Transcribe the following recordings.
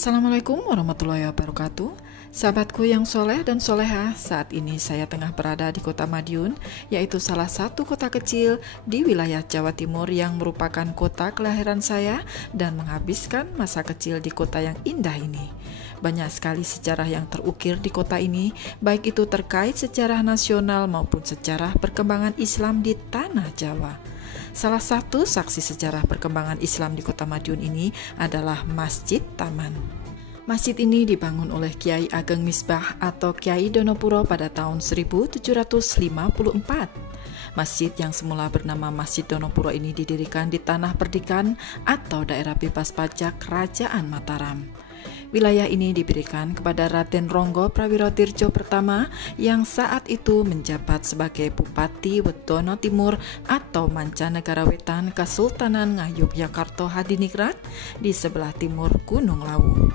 Assalamualaikum warahmatullahi wabarakatuh. Sahabatku yang soleh dan soleha, saat ini saya tengah berada di kota Madiun, yaitu salah satu kota kecil di wilayah Jawa Timur yang merupakan kota kelahiran saya dan menghabiskan masa kecil di kota yang indah ini. Banyak sekali sejarah yang terukir di kota ini, baik itu terkait sejarah nasional maupun sejarah perkembangan Islam di tanah Jawa. Salah satu saksi sejarah perkembangan Islam di kota Madiun ini adalah Masjid Taman. Masjid ini dibangun oleh Kiai Ageng Misbah atau Kiai Donopuro pada tahun 1754. Masjid yang semula bernama Masjid Donopuro ini didirikan di Tanah Perdikan atau daerah bebas pajak Kerajaan Mataram. Wilayah ini diberikan kepada Raden Ronggo Prawirodirjo pertama yang saat itu menjabat sebagai Bupati Wedono Timur atau Mancanegara Wetan Kesultanan Ngayogyakarta Hadiningrat di sebelah timur Gunung Lawu.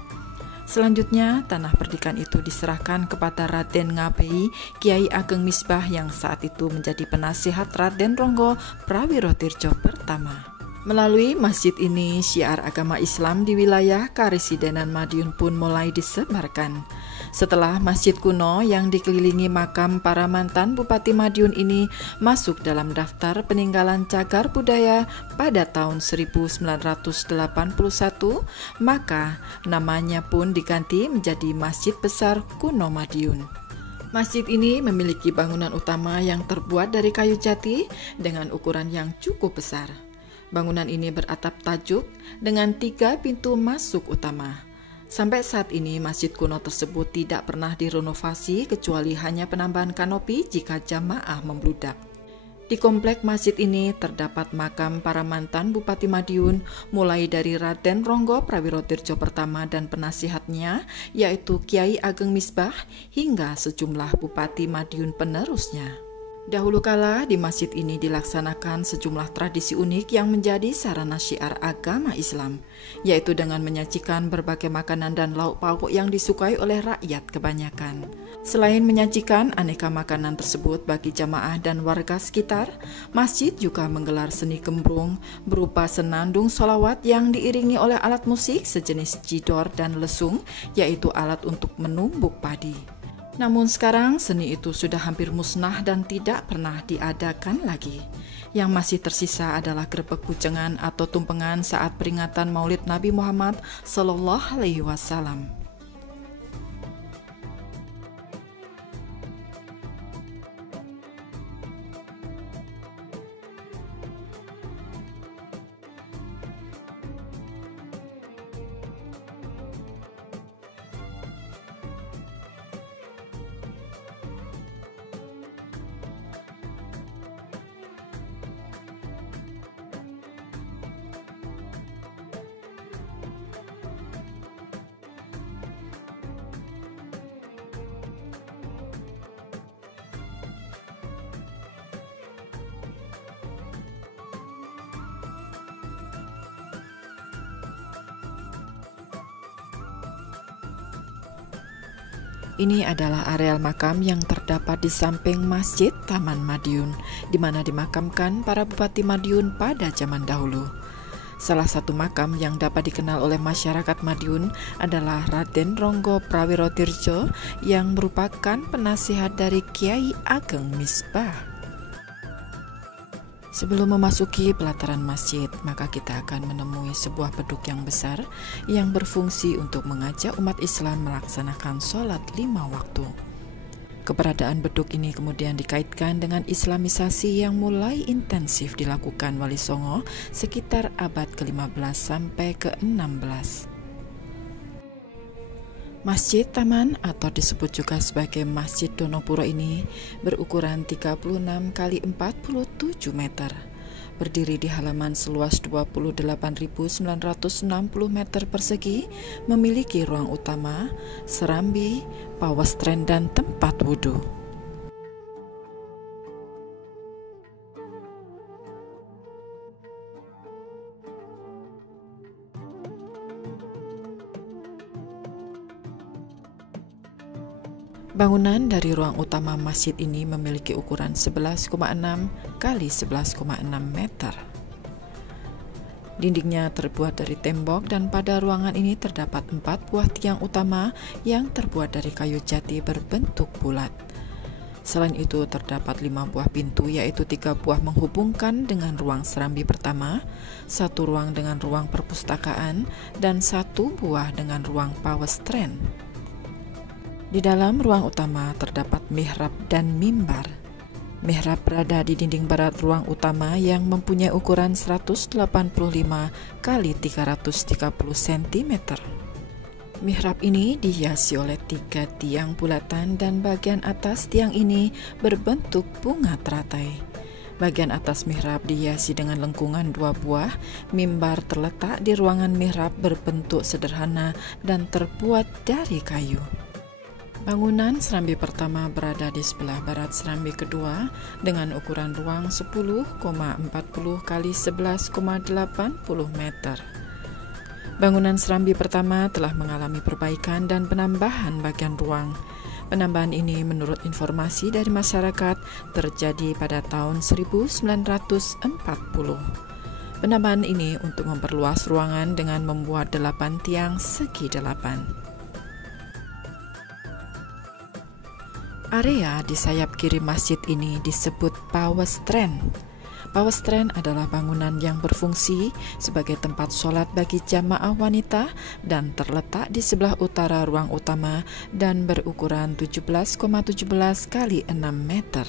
Selanjutnya, Tanah Perdikan itu diserahkan kepada Raden Ngabei Kiai Ageng Misbah yang saat itu menjadi penasihat Raden Ronggo Prawirodirjo pertama. Melalui masjid ini, syiar agama Islam di wilayah Karesidenan Madiun pun mulai disebarkan. Setelah masjid kuno yang dikelilingi makam para mantan Bupati Madiun ini masuk dalam daftar peninggalan cagar budaya pada tahun 1981, maka namanya pun diganti menjadi Masjid Besar Kuno Madiun. Masjid ini memiliki bangunan utama yang terbuat dari kayu jati dengan ukuran yang cukup besar. Bangunan ini beratap tajuk dengan 3 pintu masuk utama. Sampai saat ini masjid kuno tersebut tidak pernah direnovasi kecuali hanya penambahan kanopi jika jamaah membludak. Di komplek masjid ini terdapat makam para mantan Bupati Madiun mulai dari Raden Ronggo Prawirodirjo pertama dan penasihatnya yaitu Kiai Ageng Misbah hingga sejumlah Bupati Madiun penerusnya. Dahulu kala di masjid ini dilaksanakan sejumlah tradisi unik yang menjadi sarana syiar agama Islam, yaitu dengan menyajikan berbagai makanan dan lauk pauk yang disukai oleh rakyat kebanyakan. Selain menyajikan aneka makanan tersebut bagi jamaah dan warga sekitar, masjid juga menggelar seni gembrung berupa senandung sholawat yang diiringi oleh alat musik sejenis jidor dan lesung, yaitu alat untuk menumbuk padi. Namun sekarang seni itu sudah hampir musnah dan tidak pernah diadakan lagi. Yang masih tersisa adalah grebek bucengan atau tumpengan saat peringatan Maulid Nabi Muhammad SAW. Ini adalah areal makam yang terdapat di samping Masjid Taman Madiun, di mana dimakamkan para Bupati Madiun pada zaman dahulu. Salah satu makam yang dapat dikenal oleh masyarakat Madiun adalah Raden Ronggo Prawirodirjo yang merupakan penasihat dari Kiai Ageng Misbah. Sebelum memasuki pelataran masjid, maka kita akan menemui sebuah beduk yang besar yang berfungsi untuk mengajak umat Islam melaksanakan sholat 5 waktu. Keberadaan beduk ini kemudian dikaitkan dengan Islamisasi yang mulai intensif dilakukan Wali Songo sekitar abad ke-15 sampai ke-16. Masjid Taman atau disebut juga sebagai Masjid Donopuro ini berukuran 36 kali 47 meter. Berdiri di halaman seluas 28.960 meter persegi, memiliki ruang utama, serambi, pawestren dan tempat wudhu. Bangunan dari ruang utama masjid ini memiliki ukuran 11,6 kali 11,6 meter. Dindingnya terbuat dari tembok dan pada ruangan ini terdapat 4 buah tiang utama yang terbuat dari kayu jati berbentuk bulat. Selain itu terdapat 5 buah pintu, yaitu 3 buah menghubungkan dengan ruang serambi pertama, 1 ruang dengan ruang perpustakaan, dan 1 buah dengan ruang pawestren. Di dalam ruang utama terdapat mihrab dan mimbar. Mihrab berada di dinding barat ruang utama yang mempunyai ukuran 185 kali 330 cm. Mihrab ini dihiasi oleh 3 tiang bulatan dan bagian atas tiang ini berbentuk bunga teratai. Bagian atas mihrab dihiasi dengan lengkungan 2 buah. Mimbar terletak di ruangan mihrab berbentuk sederhana dan terbuat dari kayu. Bangunan serambi pertama berada di sebelah barat serambi kedua dengan ukuran ruang 10,40 kali 11,80 meter. Bangunan serambi pertama telah mengalami perbaikan dan penambahan bagian ruang. Penambahan ini menurut informasi dari masyarakat terjadi pada tahun 1940. Penambahan ini untuk memperluas ruangan dengan membuat 8 tiang segi 8. Area di sayap kiri masjid ini disebut pawestren. Pawestren adalah bangunan yang berfungsi sebagai tempat sholat bagi jamaah wanita dan terletak di sebelah utara ruang utama dan berukuran 17,17 kali 6 meter.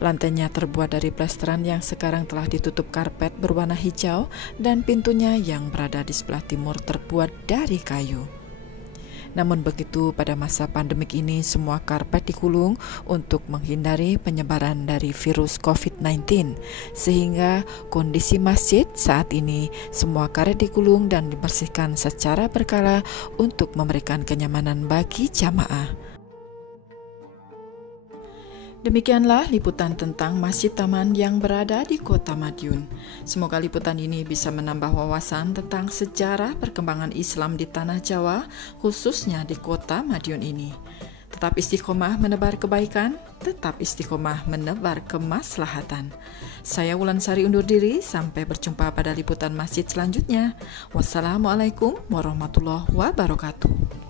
Lantainya terbuat dari plesteran yang sekarang telah ditutup karpet berwarna hijau dan pintunya yang berada di sebelah timur terbuat dari kayu. Namun begitu, pada masa pandemik ini semua karpet dikulung untuk menghindari penyebaran dari virus COVID-19, sehingga kondisi masjid saat ini semua karet dikulung dan dibersihkan secara berkala untuk memberikan kenyamanan bagi jamaah. Demikianlah liputan tentang Masjid Taman yang berada di Kota Madiun. Semoga liputan ini bisa menambah wawasan tentang sejarah perkembangan Islam di Tanah Jawa, khususnya di Kota Madiun ini. Tetap istiqomah menebar kebaikan, tetap istiqomah menebar kemaslahatan. Saya Wulansari undur diri, sampai berjumpa pada liputan masjid selanjutnya. Wassalamualaikum warahmatullahi wabarakatuh.